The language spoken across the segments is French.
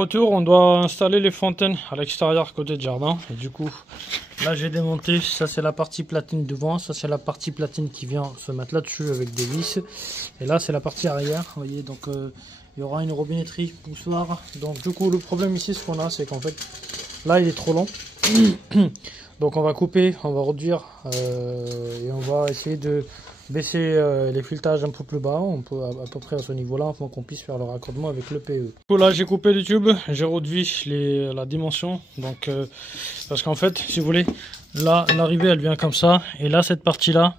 Retour, on doit installer les fontaines à l'extérieur côté de jardin. Et du coup, là j'ai démonté, ça c'est la partie platine devant, ça c'est la partie platine qui vient se mettre là-dessus avec des vis. Et là c'est la partie arrière, vous voyez, donc il y aura une robinetterie poussoir. Donc du coup le problème ici, ce qu'on a, c'est qu'en fait, là il est trop long. Donc on va couper, on va réduire et on va essayer de baisser les filettages un peu plus bas, on peut à peu près à ce niveau là, afin qu'on puisse faire le raccordement avec le PE. Du coup là j'ai coupé le tube, j'ai réduit la dimension, donc parce qu'en fait si vous voulez, là l'arrivée elle vient comme ça, et là cette partie là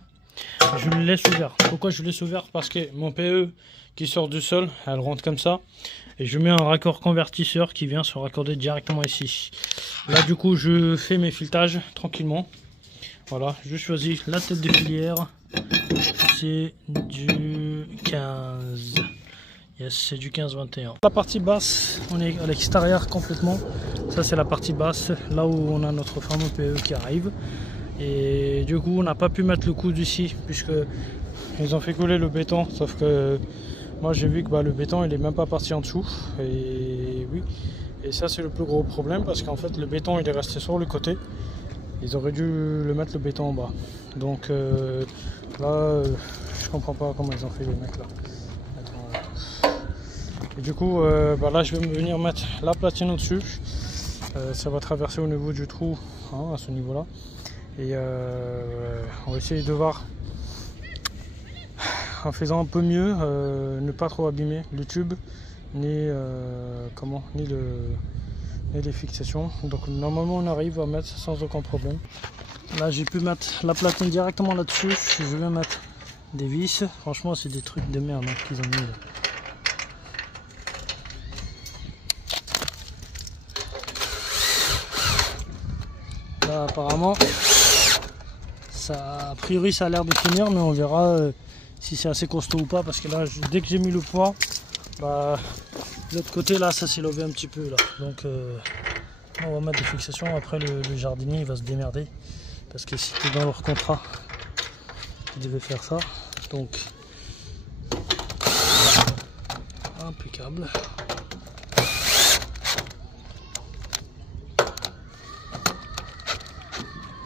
je le laisse ouvert. Pourquoi je le laisse ouvert? Parce que mon PE qui sort du sol, elle rentre comme ça, et je mets un raccord convertisseur qui vient se raccorder directement ici. Là du coup je fais mes filetages tranquillement. Voilà, je choisis la tête de filière, c'est du 15, yes, c'est du 15-21. La partie basse, on est à l'extérieur complètement, ça c'est la partie basse, là où on a notre fameux PE qui arrive. Et du coup on n'a pas pu mettre le coude ici, puisque ils ont fait couler le béton, sauf que moi j'ai vu que le béton il est même pas parti en dessous, et oui, et ça c'est le plus gros problème, parce qu'en fait le béton il est resté sur le côté. Ils auraient dû le mettre le béton en bas. Donc là, je comprends pas comment ils ont fait les mecs là. Et du coup, là je vais venir mettre la platine au-dessus. Ça va traverser au niveau du trou, hein, à ce niveau-là. Et on va essayer de voir, en faisant un peu mieux, ne pas trop abîmer le tube, ni les fixations. Donc normalement on arrive à mettre sans aucun problème. Là j'ai pu mettre la platine directement là-dessus. Je vais mettre des vis. Franchement c'est des trucs de merde hein, qu'ils ont mis là. Là apparemment ça, a priori ça a l'air de tenir, mais on verra si c'est assez costaud ou pas, parce que là dès que j'ai mis le poids, l'autre côté là ça s'est levé un petit peu là, donc on va mettre des fixations. Après le jardinier il va se démerder, parce que c'était dans leur contrat qu'ils devaient faire ça, donc impeccable.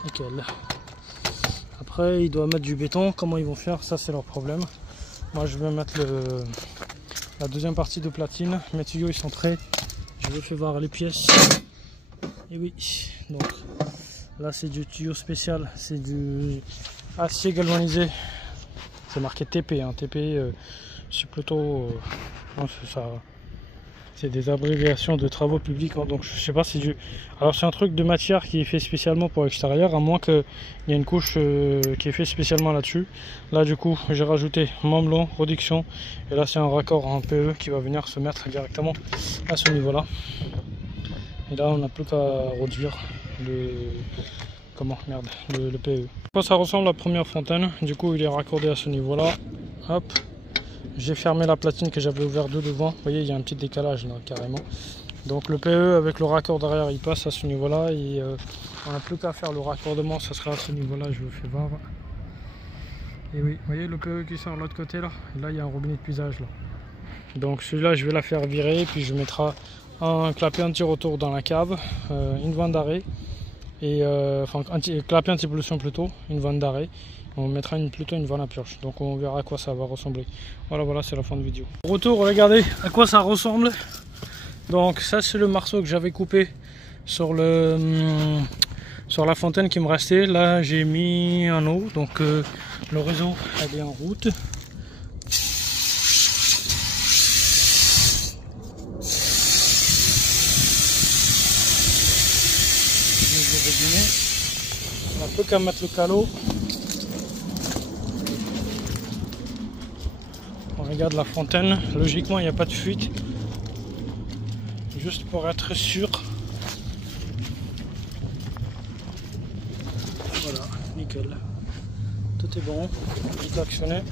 Nickel. Après il doit mettre du béton, comment ils vont faire ça c'est leur problème. Moi je vais mettre la deuxième partie de platine, mes tuyaux ils sont prêts, je vais faire voir les pièces. Et oui, donc là c'est du tuyau spécial, c'est du acier galvanisé, c'est marqué TP, hein. TP c'est plutôt c'est des abréviations de travaux publics, hein. Donc je sais pas si alors c'est un truc de matière qui est fait spécialement pour l'extérieur, à moins qu'il y ait une couche qui est fait spécialement là-dessus. Là du coup j'ai rajouté mamelon, réduction, et là c'est un raccord en PE qui va venir se mettre directement à ce niveau là. Et là on n'a plus qu'à réduire le PE. Ça ressemble à la première fontaine, du coup il est raccordé à ce niveau là. Hop, j'ai fermé la platine que j'avais ouverte de devant, vous voyez il y a un petit décalage là carrément. Donc le PE avec le raccord derrière il passe à ce niveau là, et on n'a plus qu'à faire le raccordement, ça sera à ce niveau là, je vous fais voir. Et oui, vous voyez le PE qui sort de l'autre côté là, et là il y a un robinet de puisage là. Donc celui-là je vais la faire virer, puis je mettrai un clapet anti-retour dans la cave, une vanne d'arrêt, et clapet anti-pollution plutôt, une vanne d'arrêt. On mettra plutôt une vanne à purge, donc on verra à quoi ça va ressembler. Voilà, c'est la fin de vidéo. Retour, regardez à quoi ça ressemble. Donc ça c'est le morceau que j'avais coupé sur la fontaine qui me restait. Là j'ai mis en eau, donc l'horizon elle est en route. On n'a plus qu'à mettre le calot. On regarde la fontaine, logiquement il n'y a pas de fuite, juste pour être sûr. Voilà, nickel, tout est bon, vite actionné.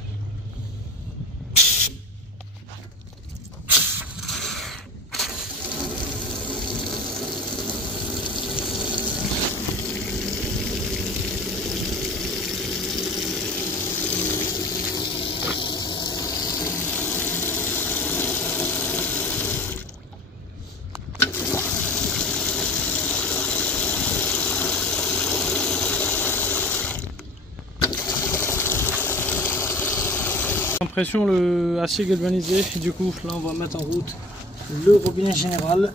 Impression le acier galvanisé. Et du coup, là, on va mettre en route le robinet général.